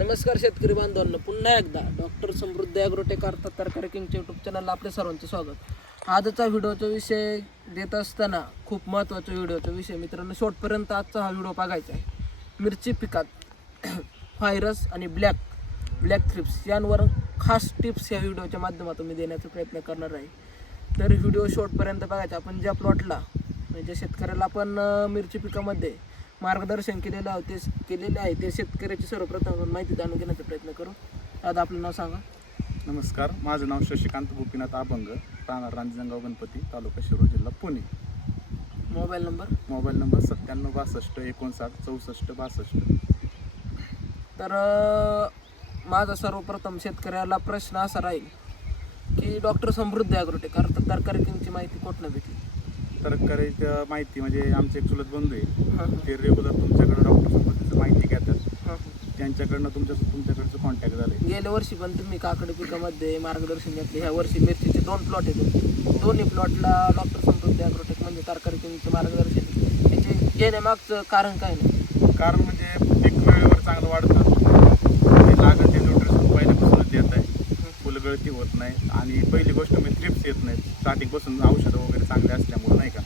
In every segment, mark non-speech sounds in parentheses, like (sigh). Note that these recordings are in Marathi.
नमस्कार शेतकरी बांधवांनो पुन्हा एकदा डॉक्टर समृद्ध ॲग्रोटेक अर्थात तरकारी किंगच्या यूट्यूब चॅनलला आपल्या सर्वांचं स्वागत. आजचा व्हिडिओचा विषय देत असताना खूप महत्त्वाचा व्हिडिओचा विषय मित्रांनो शेवटपर्यंत आजचा हा व्हिडिओ बघायचा आहे. मिरची पिकात (clears throat) व्हायरस आणि ब्लॅक ब्लॅक थ्रिप्स यांवर खास टिप्स या व्हिडिओच्या माध्यमातून मी देण्याचा प्रयत्न करणार आहे. तर व्हिडिओ शेवटपर्यंत बघायचा. आपण ज्या प्लॉटला म्हणजे शेतकऱ्याला आपण मिरची पिकामध्ये मार्गदर्शन केलेलं आहे ते केलेले आहे ते शेतकऱ्याची सर्वप्रथम माहिती जाणून घेण्याचा प्रयत्न करू. आता आपलं नाव सांगा. नमस्कार माझं नाव शशिकांत गोपीनाथ आभंग राहणार रांजणगाव गणपती तालुका शिरूर जिल्हा Pune. Mobile number? Mobile number सत्त्याण्णव बासष्ट एकोणसाठ चौसष्ट बासष्ट. तर माझा सर्वप्रथम शेतकऱ्याला प्रश्न असा राहील की डॉक्टर समृद्ध ॲग्रोटेक अर्थात तरकारी माहिती कुठनं भेटली? तरकारीच्या माहिती म्हणजे आमचे एक चुलत बंधू आहे. ते रेग्युलर तुमच्याकडे डॉक्टर संबंधीचं माहिती घेतात. त्यांच्याकडनं तुमच्या तुमच्याकडचं कॉन्टॅक्ट झाले गेल्या वर्षी पण तुम्ही काकडी पिकामध्ये मार्गदर्शन घेतले. ह्या वर्षी मिरचीचे दोन प्लॉट आहेत. दोन्ही प्लॉटला डॉक्टर समृद्धी ॲग्रोटेक म्हणजे तरकारी किंगचं मार्गदर्शन याचे घेण्यामागचं कारण काय नाही? कारण म्हणजे पीक वेळेवर चांगलं वाढतं. ते लागत ते न्यूट्रिशन पहिल्यापासूनच देत आहे फुलगळती होत नाही. आणि पहिली गोष्ट म्हणजे थ्रिप्स येत नाहीत. स्टार्टिंगपासून औषधं वगैरे चांगले असल्यामुळे नाही का?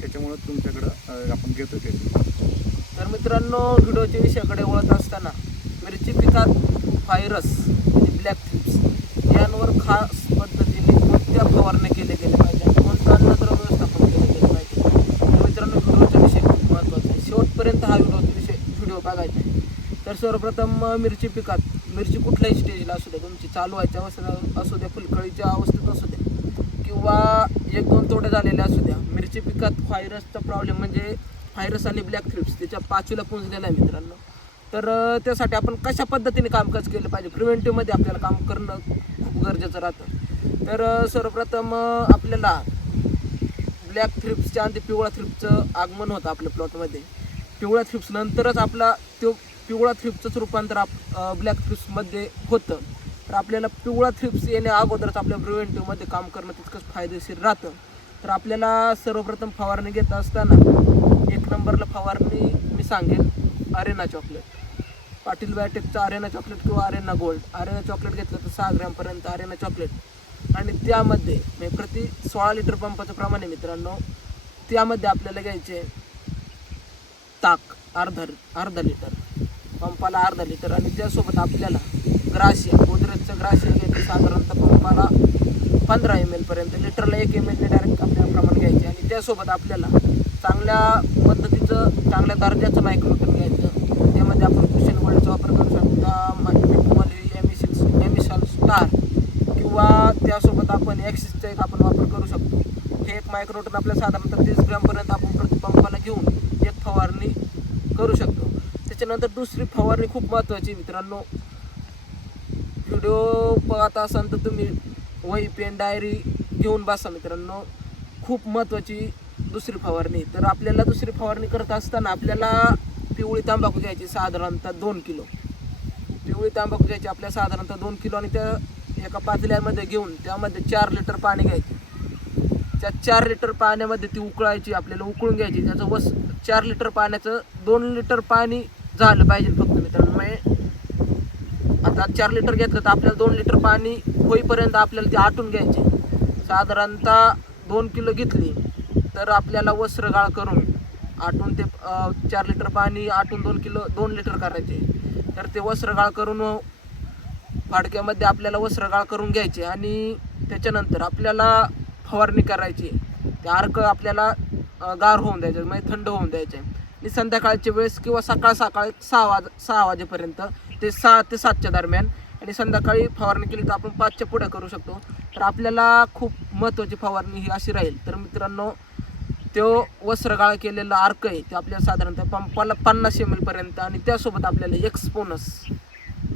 त्याच्यामुळं तुमच्याकडं आपण घेतो ते. तर मित्रांनो व्हिडिओच्या विषयाकडे वळत असताना मिरची पिकात व्हायरस आणि ब्लॅक थ्रिप्स यांवर खास पद्धतीने कोणत्या फवारण्या केल्या गेल्या पाहिजे? कोणतं अन्नद्रव्य व्यवस्थापन केलं गेलं पाहिजे? तर मित्रांनो व्हिडिओचा विषय खूप महत्त्वाचा आहे. शेवटपर्यंत हा व्हिडिओचा विषय व्हिडिओ बघायचा आहे. तर सर्वप्रथम मिरची पिकात मिरची कुठल्याही स्टेजला असू द्या तुमची चालू व्हायच्या अवस्थेत असू द्या फुलकळीच्या अवस्थेत असू द्या किंवा एक दोन तोडे झालेले असू द्या मिरची पिकात व्हायरसचा प्रॉब्लेम म्हणजे व्हायरस आणि ब्लॅक थ्रिप्स त्याच्या पाचवीला पुंजलेला आहे मित्रांनो. तर त्यासाठी आपण कशा पद्धतीने कामकाज केलं पाहिजे? प्रिव्हेंटिव्हमध्ये आपल्याला काम करणं खूप गरजेचं राहतं. तर सर्वप्रथम आपल्याला ब्लॅक थ्रिप्सच्या आणि पिवळा थ्रिप्सचं आगमन होतं आपल्या प्लॉटमध्ये पिवळ्या थ्रिप्स नंतरच आपला तो पिवळा थ्रिप्सचं रूपांतर आप ब्लॅक थ्रिप्समध्ये होतं. तर आपल्याला पिवळा थ्रिप्स येण्या अगोदरच आपल्या प्रिव्हेंटिव्हमध्ये काम करणं तितकंच फायदेशीर राहतं. तर आपल्याला सर्वप्रथम फवारणी घेत असताना एक नंबरला फवारणी मी सांगेन. अरेना चॉकलेट पाटील बायोटेकचं अरेना चॉकलेट किंवा अरेना गोल्ड अरेना चॉकलेट घेतलं तर सहा ग्रॅमपर्यंत अरेना चॉकलेट आणि त्यामध्ये म्हणजे प्रति सोळा लिटर पंपाचं प्रमाण आहे मित्रांनो त्यामध्ये आपल्याला घ्यायचे ताक अर्धा अर्धा लिटर पंपाला अर्धा लिटर आणि त्यासोबत आपल्याला ग्राशिया गोदरेजचं ग्राशिया घ्यायचं साधारणतः पंपाला पंधरा एम एलपर्यंत लिटरला एक एम एलने डायरेक्ट आपल्याला प्रमाण घ्यायचे आणि त्यासोबत आपल्याला चांगल्या पद्धतीचं चांगल्या दर्जाचं मायक्रोटन घ्यायचं. त्यामध्ये आपण कुशन वर्ल्डचा वापर करू शकता एमिसिक्स एमिसल स्टार किंवा त्यासोबत आपण एक्सिसचा एक आपण वापर करू शकतो. हे एक मायक्रोटन आपल्या साधारणतः तीस ग्रॅमपर्यंत आपण प्रति पंपाला घेऊन एक फवारणी करू शकतो. त्याच्यानंतर दुसरी फवारणी खूप महत्त्वाची मित्रांनो. व्हिडिओ पाहत असाल तर तुम्ही वही पेन डायरी घेऊन बसा मित्रांनो. खूप महत्त्वाची दुसरी फवारणी. तर आपल्याला दुसरी फवारणी करत असताना आपल्याला पिवळी तांबाखू घ्यायची साधारणतः दोन किलो. पिवळी तांबाखू घ्यायची आपल्या साधारणतः दोन किलो आणि त्या एका पातेल्यामध्ये घेऊन त्यामध्ये चार लिटर पाणी घ्यायचे. त्या चार लिटर पाण्यामध्ये ती उकळायची आपल्याला उकळून घ्यायची. त्याचं वस चार लिटर पाण्याचं दोन लिटर पाणी झालं पाहिजे फक्त मित्रांनो. म्हणजे आता चार लिटर घेतलं तर आपल्याला दोन लिटर पाणी होईपर्यंत आपल्याला ती आटून घ्यायची. साधारणतः दोन किलो घेतली तर आपल्याला वस्त्रगाळ करून आटून ते चार लिटर पाणी आटून दोन किलो दोन लिटर करायचे. तर ते वस्त्रगाळ करून फाडक्यामध्ये आपल्याला वस्त्रगाळ करून घ्यायचे आणि त्याच्यानंतर आपल्याला फवारणी करायची. ते अर्क आपल्याला गार होऊन द्यायचे म्हणजे थंड होऊन द्यायचे. आणि संध्याकाळच्या वेळेस किंवा सकाळ सकाळी सहा वाज सहा वाजेपर्यंत ते सहा ते सातच्या दरम्यान आणि संध्याकाळी फवारणी केली तर आपण पाचच्या पुढे करू शकतो. तर आपल्याला खूप महत्त्वाची फवारणी ही अशी राहील. तर मित्रांनो तो वस्त्रगाळ केलेला अर्क आहे ते आपल्याला साधारणतः पंपाला पन्नास एम एलपर्यंत आणि त्यासोबत आपल्याला एक्सपोनस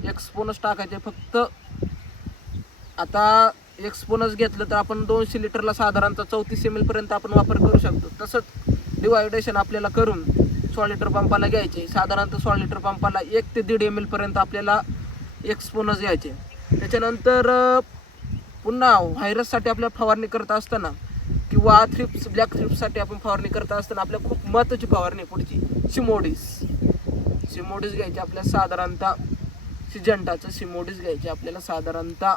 एक्सपोनस टाकायचे फक्त. आता एक्सपोनस घेतलं तर आपण दोनशे लिटरला साधारणतः चौतीस एम एलपर्यंत आपण वापर करू शकतो. तसंच डिवायडेशन आपल्याला करून सोळा लिटर पंपाला घ्यायचे. साधारणतः सोळा लिटर पंपाला एक ते दीड एम एलपर्यंत आपल्याला एक्सपोनस घ्यायचे. त्याच्यानंतर पुन्हा व्हायरससाठी आपल्याला फवारणी करत असताना किंवा थ्रिप्स ब्लॅक थ्रिप्ससाठी आपण फवारणी करत असताना आपल्या खूप महत्त्वाची फवारणी आहे पुढची. सिमोडीस सिमोडीस घ्यायची आपल्या साधारणतः सिजंटाचं सिमोडीज घ्यायचे आपल्याला साधारणतः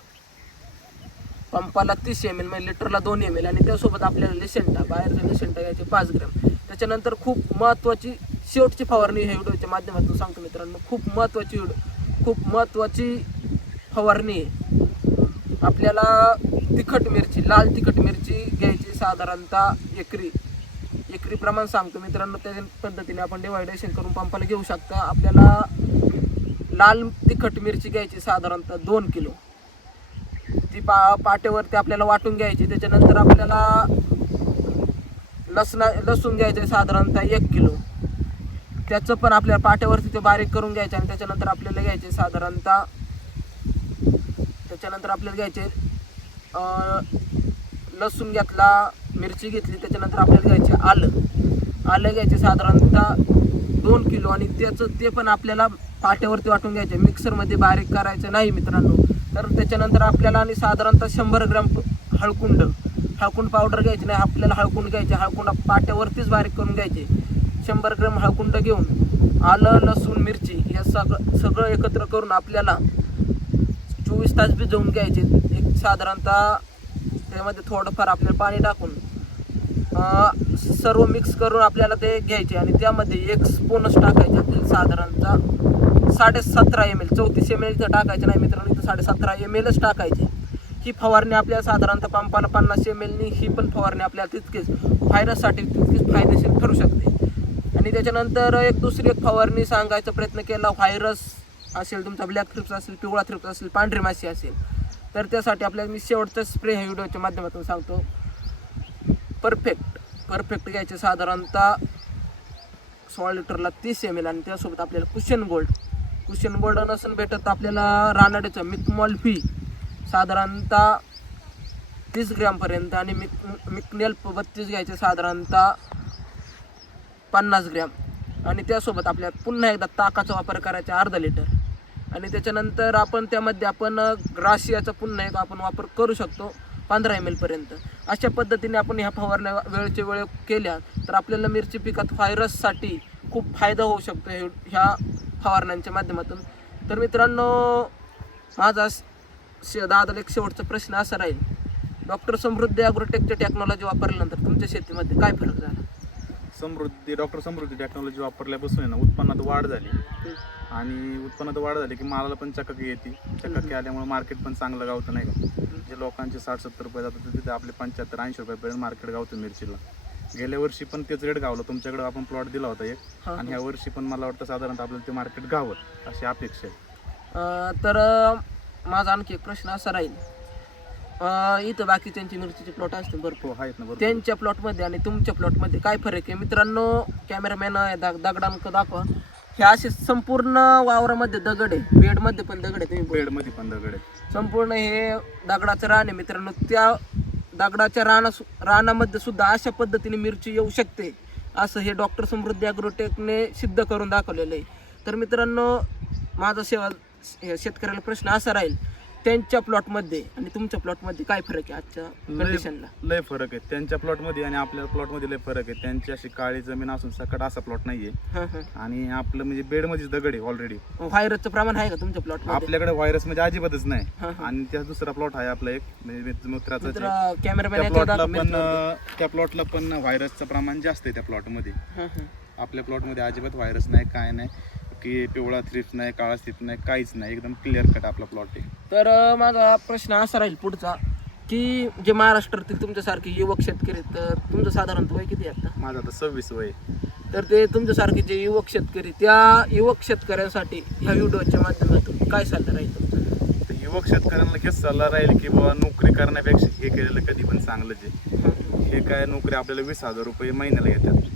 पंपाला तीस एम एल म्हणजे लिटरला दोन एम एल आणि त्यासोबत आपल्याला लिसेंटा बाहेरचा लिसेंटा घ्यायचे पाच ग्रॅम. त्याच्यानंतर खूप महत्त्वाची शेवटची फवारणी ह्या व्हिडिओच्या माध्यमातून सांगतो मित्रांनो. खूप महत्त्वाची खूप महत्त्वाची फवारणी आहे. आपल्याला तिखट मिरची लाल तिखट मिरची घ्यायची साधारणतः एकरी. एकरी प्रमाण सांगतो मित्रांनो त्या पद्धतीने आपण डिवायडेशन करून पंपाला घेऊ शकता. आपल्याला लाल तिखट मिरची घ्यायची साधारणतः दोन किलो. ती पा पाट्यावरती आपल्याला वाटून घ्यायची. त्याच्यानंतर आपल्याला लसणा लसूण घ्यायचं साधारणतः एक किलो. त्याचं पण आपल्या पाट्यावरती ते बारीक करून घ्यायचं आणि त्याच्यानंतर आपल्याला घ्यायचे साधारणतः त्याच्यानंतर आपल्याला घ्यायचे लसूण घेतला मिरची घेतली त्याच्यानंतर आपल्याला घ्यायचे आलं. आलं घ्यायचे साधारणतः दोन किलो आणि त्याचं ते पण आपल्याला पाट्यावरती वाटून घ्यायचे. मिक्सरमध्ये बारीक करायचं नाही मित्रांनो. तर त्याच्यानंतर आपल्याला आणि साधारणतः शंभर ग्रॅम हळकुंड हळकुंड पावडर घ्यायची नाही आपल्याला हळकुंड घ्यायचे हळकुंड पाट्यावरतीच बारीक करून घ्यायचे. शंभर ग्रॅम हळकुंड घेऊन आलं लसूण मिरची हे सगळं सगळं एकत्र करून आपल्याला चोवीस तास भिजवून घ्यायचे. एक साधारणतः त्यामध्ये थोडंफार आपल्याला पाणी टाकून सर्व मिक्स करून आपल्याला ते घ्यायचे आणि त्यामध्ये एक स्पूनच टाकायचे आपल्याला साधारणतः. साडे सतरा एम एल चौतीस एम एलचं इथं नाही मित्रांनो इथं साडे सतरा एम एलच टाकायची. ही फवारणी आपल्याला साधारणतः पंपाला पन्नास एम एलनी ही पण फवारणी आपल्याला तितकीच व्हायरससाठी तितकीच फायदेशीर ठरू शकते. आणि त्याच्यानंतर एक दुसरी एक फवारणी सांगायचा प्रयत्न केला व्हायरस असेल तुमचा ब्लॅक थ्रिप्स असेल पिवळा थ्रिप्स असेल पांढरी माशी असेल तर त्यासाठी आपल्याला मी शेवटचा स्प्रे ह्या व्हिडिओच्या माध्यमातून सांगतो. परफेक्ट परफेक्ट घ्यायचे साधारणतः सोळा लिटरला तीस एम एल आणि त्यासोबत आपल्याला कुशन गोल्ड कुशन बोर्ड नसून भेटत तर आपल्याला रानाड्याचं मिकमॉल फी साधारणतः तीस ग्रॅमपर्यंत आणि मिक मिकनेल बत्तीस घ्यायचे साधारणतः पन्नास ग्रॅम. आणि त्यासोबत आपल्या पुन्हा एकदा ताकाचा वापर करायचा अर्धा लिटर. आणि त्याच्यानंतर आपण त्यामध्ये आपण ग्राशियाचा पुन्हा एक आपण वापर करू शकतो पंधरा एम एलपर्यंत अशा पद्धतीने आपण ह्या फवारण्या वेळच्या वेळ केल्या तर आपल्याला मिरची पिकात व्हायरससाठी खूप फायदा होऊ शकतो. हे ह्या फवारण्यांच्या माध्यमातून. तर मित्रांनो माझा श- दादाला एक शेवटचा प्रश्न असा राहील. डॉक्टर समृद्धी ॲग्रोटेकच्या टेक्नॉलॉजी वापरल्यानंतर तुमच्या शेतीमध्ये काय फरक झाला? समृद्धी डॉक्टर समृद्धी टेक्नॉलॉजी वापरल्यापासून आहे ना उत्पन्नात वाढ झाली. आणि उत्पन्नात वाढ झाली की मालाला पण चकाकी येते. चकाकी आल्यामुळे मार्केट पण चांगलं गावतं नाही का? जे लोकांचे साठ सत्तर रुपये जातात तिथे आपले पंच्याहत्तर ऐंशी रुपयापर्यंत मार्केट गावतं मिरचीला. गेल्या वर्षी पण तेच रेट गावलं. तुमच्याकडे आपण प्लॉट दिला होता एक. हा, आणि ह्या वर्षी पण मला वाटतं साधारणतः आपल्याला ते मार्केट गावत अशी अपेक्षा आहे. अं, तर अं, माझा आणखी एक प्रश्न असा राहील. अं, इथं बाकीच्यांची मिरचीचे प्लॉट असतील भरपूर. हो आहेत ना बरोबर त्यांच्या प्लॉटमध्ये आणि तुमच्या प्लॉटमध्ये काय फरक आहे? मित्रांनो कॅमेरामॅन दाग दगडांक दाखवा. हे असे संपूर्ण वावरामध्ये दगड आहे. बेडमध्ये पण दगड आहे तुम्ही. बेडमध्ये पण दगड आहे. संपूर्ण हे दगडाचं रान आहे मित्रांनो. त्या दगडाच्या राणा रानामध्ये सुद्धा अशा पद्धतीने मिरची येऊ शकते असं हे डॉक्टर समृद्धी अग्रोटेकने सिद्ध करून दाखवलेलं आहे. तर मित्रांनो माझा सेवा शेतकऱ्याला प्रश्न असा राहील त्यांच्या प्लॉटमध्ये आणि तुमच्या प्लॉटमध्ये काय फरक आहे आजच्या कंडिशनला लय फरक आहे. त्यांच्या प्लॉटमध्ये आणि आपल्या प्लॉटमध्ये लय फरक आहे. त्यांची अशी काळी जमीन असून सकट असा प्लॉट नाहीये. आणि आपलं म्हणजे बेडमध्येच दगड आहे ऑलरेडी व्हायरसचं प्रमाण आहे का तुमच्या प्लॉटमध्ये आपल्याकडे व्हायरस म्हणजे अजिबातच नाही. आणि त्या दुसरा प्लॉट आहे आपला एक म्हणजे मित्राचा मित्र त्या प्लॉटला पण अं, त्या प्लॉटला पण व्हायरसचं प्रमाण जास्त आहे त्या प्लॉटमध्ये हां हां. आपल्या प्लॉटमध्ये अजिबात व्हायरस नाही काय नाही. की पिवळा थ्रिप्स नाही काळा थ्रिप्स नाही काहीच नाही. एकदम क्लिअर कट आपला प्लॉट आहे. तर अं, माझा प्रश्न असा राहील पुढचा की जे महाराष्ट्रातील तुमच्यासारखे युवक शेतकरी आहेत, तर तुमचं साधारणतः वय किती आहे आता? माझं आता सव्वीस वय आहे. तर ते तुमच्यासारखे जे युवक शेतकरी त्या युवक शेतकऱ्यांसाठी ह्या व्हिडिओच्या माध्यमातून काय सल्ला राहील तुमचा? तर युवक शेतकऱ्यांना हेच सल्ला राहील की बाबा नोकरी करण्यापेक्षा हे केलेलं कधी पण चांगलंच आहे. हां, काय नोकरी आपल्याला वीस हजार रुपये महिन्याला येतात.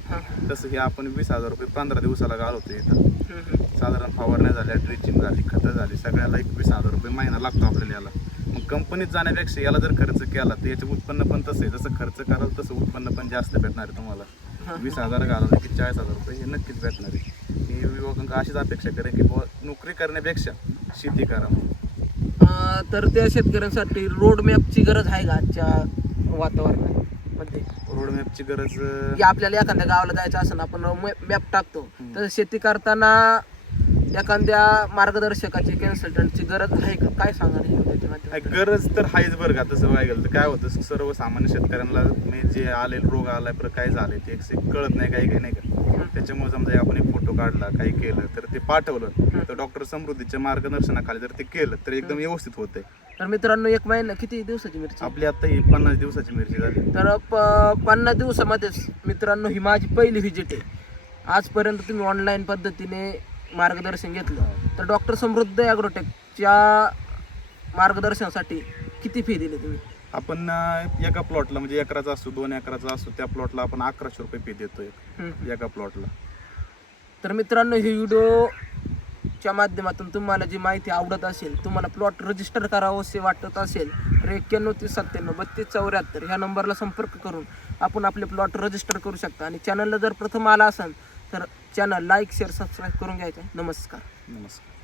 तसं हे आपण वीस हजार रुपये पंधरा दिवसाला घालवतो इथं. साधारण फवारण्या झाल्या ड्रिचिंग झाली खतं झाली सगळ्याला एक वीस हजार रुपये महिना लागतो आपल्याला याला. मग कंपनीत जाण्यापेक्षा याला जर खर्च केला तर याचं उत्पन्न पण तसं आहे. जसं खर्च कराल तसं उत्पन्न पण जास्त भेटणार आहे तुम्हाला. वीस हजार घालवले की चाळीस हजार रुपये हे नक्कीच भेटणार आहे. मी युवकांना अशीच अपेक्षा करेन की बुवा नोकरी करण्यापेक्षा शेती करा अं, तर त्या शेतकऱ्यांसाठी रोड मॅपची गरज आहे का आजच्या वातावरणामध्ये रोडमॅपची गरज अं, की आपल्याला एखाद्या गावाला जायचं असं आपण मॅप टाकतो. तर शेती करताना एखाद्या मार्गदर्शकाची कन्सल्टंटची गरज आहे का? काय सांगा नाही? गरज तर आहेच बरं का. तसं बघायला गेलं तर काय होतं सर्वसामान्य शेतकऱ्यांना जे आले रोग आलाय बरं काय झाले ते कळत नाही काही काही नाही का. त्याच्यामुळे समजा आपण एक फोटो काढला काही केलं तर ते पाठवलं. तर डॉक्टर समृद्धीच्या मार्गदर्शनाखाली जर ते केलं तर एकदम व्यवस्थित होतंय. तर मित्रांनो एक महिना किती दिवसाची मिरची? आपली आता ही पन्नास दिवसाची मिरची झाली. तर पन्नास दिवसामध्येच मित्रांनो ही माझी पहिली व्हिजिट आहे. आजपर्यंत तुम्ही ऑनलाईन पद्धतीने मार्गदर्शन घेतलं. तर डॉक्टर समृद्ध ॲग्रोटेकच्या मार्गदर्शनासाठी किती फी दिली तुम्ही? आपण एका प्लॉटला म्हणजे एकराचा असो दोन एकराचा असो त्या प्लॉटला आपण अकराशे रुपये फी देतोय. एका प्लॉटला तर मित्रांनो ही व्हिडिओच्या माध्यमातून तुम्हाला जी माहिती आवडत असेल तुम्हाला प्लॉट रजिस्टर करावं असे वाटत असेल तर एक्क्याण्णव तीस सत्त्याण्णव बत्तीस चौऱ्याहत्तर ह्या नंबरला संपर्क करून आपण आपले प्लॉट रजिस्टर करू शकता. आणि चॅनलला जर प्रथम आला असाल तर चॅनल लाईक शेअर सबस्क्राईब करून घ्यायचं. नमस्कार. नमस्कार.